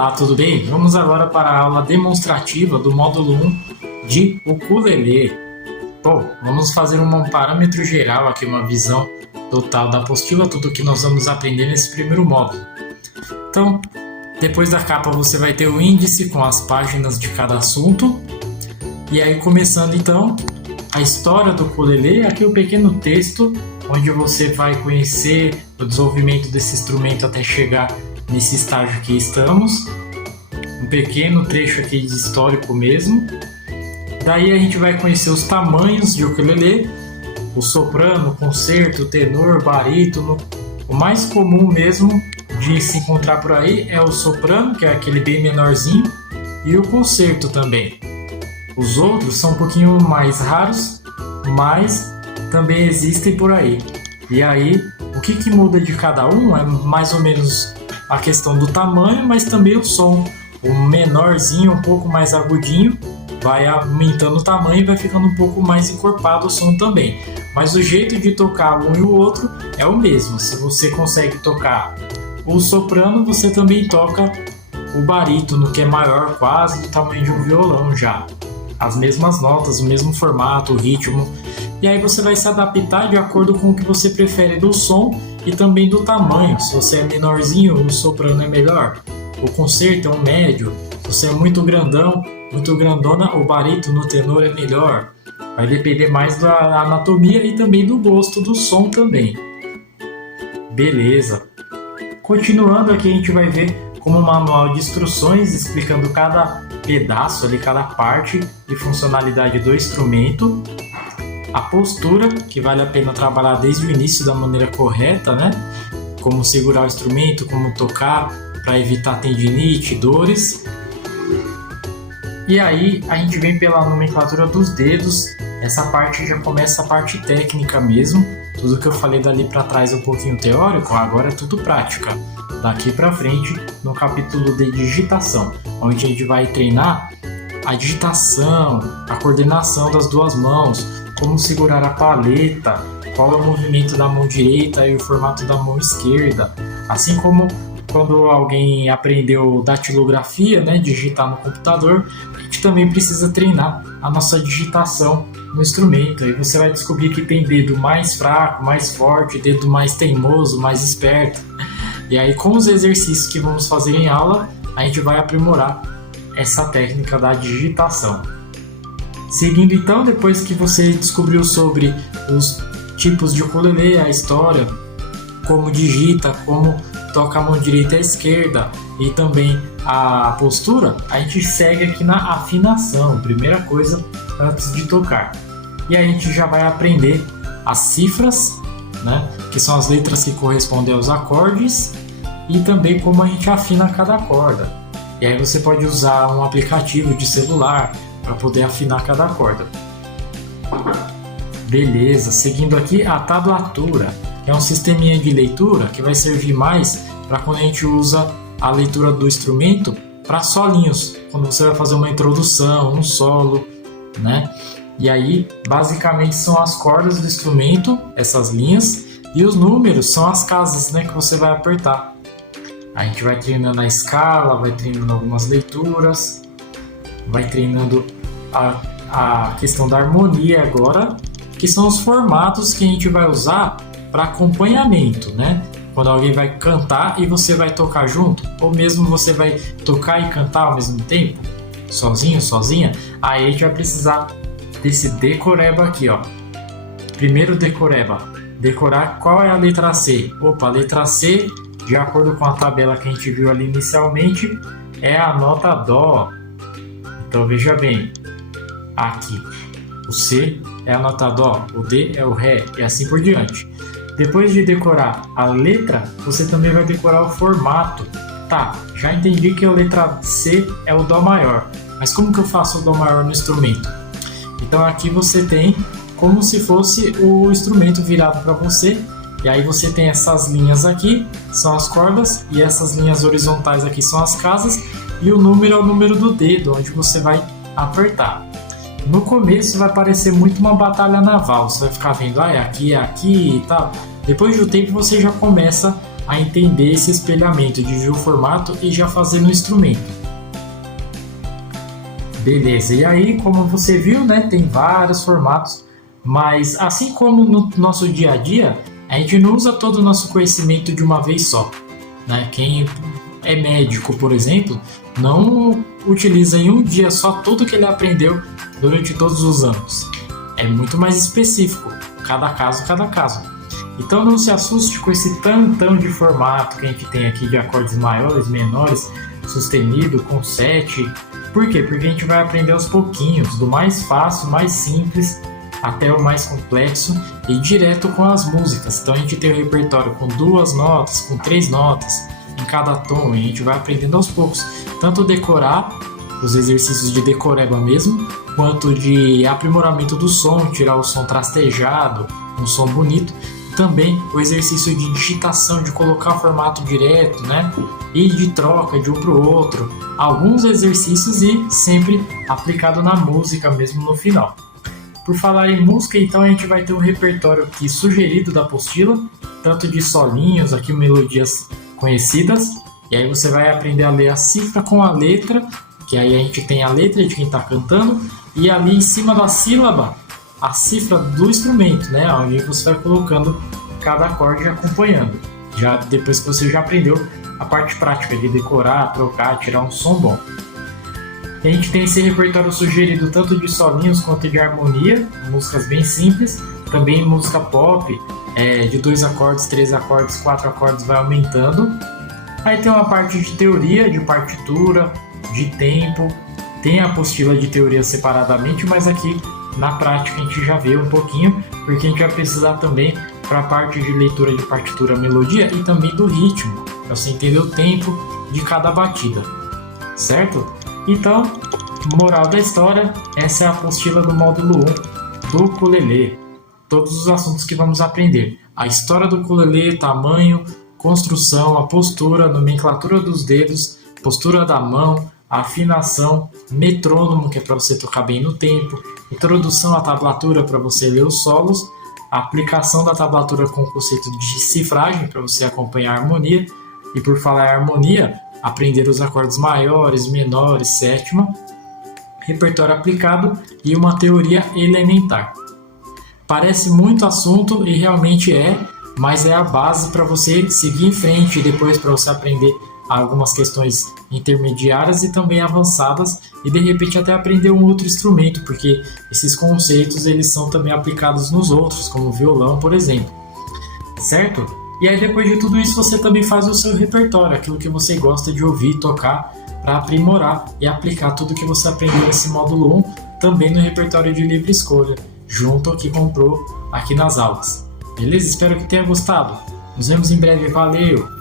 Olá, tudo bem? Vamos agora para a aula demonstrativa do módulo 1 de ukulele. Bom, vamos fazer um parâmetro geral aqui, uma visão total da apostila, tudo que nós vamos aprender nesse primeiro módulo. Então, depois da capa você vai ter o índice com as páginas de cada assunto. E aí, começando então, a história do ukulele, aqui o pequeno texto, onde você vai conhecer o desenvolvimento desse instrumento até chegar nesse estágio que estamos. Um pequeno trecho aqui de histórico mesmo. Daí a gente vai conhecer os tamanhos de ukulele, o soprano, concerto, tenor, barítono. O mais comum mesmo de se encontrar por aí é o soprano, que é aquele bem menorzinho, e o concerto também. Os outros são um pouquinho mais raros, mas também existem por aí. E aí, o que muda de cada um é mais ou menos a questão do tamanho, mas também o som. O menorzinho, um pouco mais agudinho, vai aumentando o tamanho e vai ficando um pouco mais encorpado o som também. Mas o jeito de tocar um e o outro é o mesmo. Se você consegue tocar o soprano, você também toca o barítono, que é maior, quase do tamanho de um violão já. As mesmas notas, o mesmo formato, o ritmo. E aí você vai se adaptar de acordo com o que você prefere do som e também do tamanho. Se você é menorzinho, o soprano é melhor. O concerto é um médio. Se você é muito grandão, muito grandona, o barítono, o tenor é melhor. Vai depender mais da anatomia e também do gosto do som também. Beleza. Continuando aqui, a gente vai ver como um manual de instruções explicando cada pedaço ali, cada parte e funcionalidade do instrumento. A postura, que vale a pena trabalhar desde o início da maneira correta, né? Como segurar o instrumento, como tocar, para evitar tendinite, dores. E aí a gente vem pela nomenclatura dos dedos. Essa parte já começa a parte técnica mesmo. Tudo que eu falei dali para trás é um pouquinho teórico, agora é tudo prática. Daqui para frente, no capítulo de digitação, onde a gente vai treinar a digitação, a coordenação das duas mãos, como segurar a paleta, qual é o movimento da mão direita e o formato da mão esquerda. Assim como quando alguém aprendeu datilografia, né, digitar no computador, a gente também precisa treinar a nossa digitação no instrumento. Aí você vai descobrir que tem dedo mais fraco, mais forte, dedo mais teimoso, mais esperto. E aí, com os exercícios que vamos fazer em aula, a gente vai aprimorar essa técnica da digitação. Seguindo então, depois que você descobriu sobre os tipos de ukulele, a história, como digita, como toca a mão direita e a esquerda e também a postura, a gente segue aqui na afinação, primeira coisa antes de tocar. E a gente já vai aprender as cifras, né, que são as letras que correspondem aos acordes, e também como a gente afina cada corda. E aí você pode usar um aplicativo de celular para poder afinar cada corda. Beleza, seguindo aqui a tablatura, que é um sisteminha de leitura que vai servir mais para quando a gente usa a leitura do instrumento para solinhos, quando você vai fazer uma introdução, um solo, né? E aí, basicamente, são as cordas do instrumento, essas linhas, e os números são as casas, né, que você vai apertar. A gente vai treinando a escala, vai treinando algumas leituras, vai treinando a questão da harmonia agora, que são os formatos que a gente vai usar para acompanhamento, né? Quando alguém vai cantar e você vai tocar junto, ou mesmo você vai tocar e cantar ao mesmo tempo, sozinho, sozinha, aí a gente vai precisar desse decoreba aqui, ó. Primeiro decoreba, decorar qual é a letra C. Opa, a letra C, de acordo com a tabela que a gente viu ali inicialmente, é a nota Dó. Então veja bem, aqui o C é a nota Dó, o D é o Ré e assim por diante. Depois de decorar a letra, você também vai decorar o formato. Tá, já entendi que a letra C é o Dó maior, mas como que eu faço o Dó maior no instrumento? Então aqui você tem como se fosse o instrumento virado para você, e aí você tem essas linhas aqui, são as cordas, e essas linhas horizontais aqui são as casas, e o número é o número do dedo, onde você vai apertar. No começo vai parecer muito uma batalha naval, você vai ficar vendo, é aqui e tal. Depois do tempo você já começa a entender esse espelhamento de ver o formato e já fazer no instrumento. Beleza, e aí, como você viu, né, tem vários formatos, mas assim como no nosso dia a dia, a gente não usa todo o nosso conhecimento de uma vez só, né? Quem é médico, por exemplo, não utiliza em um dia só tudo que ele aprendeu durante todos os anos. É muito mais específico, cada caso, cada caso. Então não se assuste com esse tantão de formato que a gente tem aqui de acordes maiores, menores, sustenido, com 7. Por quê? Porque a gente vai aprender aos pouquinhos, do mais fácil, mais simples, até o mais complexo e direto com as músicas. Então a gente tem o repertório com 2 notas, com 3 notas em cada tom, e a gente vai aprendendo aos poucos, tanto decorar, os exercícios de decoreba mesmo, quanto de aprimoramento do som, tirar o som trastejado, um som bonito. Também o exercício de digitação, de colocar o formato direto, né? E de troca de um para o outro. Alguns exercícios e sempre aplicado na música mesmo no final. Por falar em música, então a gente vai ter um repertório aqui sugerido da apostila, tanto de solinhos, aqui melodias conhecidas, e aí você vai aprender a ler a cifra com a letra, que aí a gente tem a letra de quem está cantando, e ali em cima da sílaba, a cifra do instrumento, né? Onde você vai colocando cada acorde acompanhando. Já depois que você já aprendeu a parte prática de decorar, trocar, tirar um som bom. A gente tem esse repertório sugerido tanto de solinhos quanto de harmonia, músicas bem simples, também música pop, de 2 acordes, 3 acordes, 4 acordes, vai aumentando. Aí tem uma parte de teoria, de partitura, de tempo, tem a apostila de teoria separadamente, mas aqui na prática a gente já vê um pouquinho, porque a gente vai precisar também para a parte de leitura de partitura, melodia e também do ritmo, para você entender o tempo de cada batida, certo? Então, moral da história, essa é a apostila do módulo 1 do ukulele. Todos os assuntos que vamos aprender: a história do ukulele, tamanho, construção, a postura, nomenclatura dos dedos, postura da mão, afinação, metrônomo, que é para você tocar bem no tempo, introdução à tablatura para você ler os solos, a aplicação da tablatura com o conceito de cifragem para você acompanhar a harmonia, e por falar em harmonia, aprender os acordes maiores, menores, sétima, repertório aplicado e uma teoria elementar. Parece muito assunto e realmente é, mas é a base para você seguir em frente e depois para você aprender algumas questões intermediárias e também avançadas e de repente até aprender um outro instrumento, porque esses conceitos eles são também aplicados nos outros, como o violão, por exemplo, certo? E aí depois de tudo isso você também faz o seu repertório, aquilo que você gosta de ouvir, tocar, para aprimorar e aplicar tudo que você aprendeu nesse módulo 1 também no repertório de livre escolha, junto ao que comprou aqui nas aulas. Beleza? Espero que tenha gostado. Nos vemos em breve. Valeu!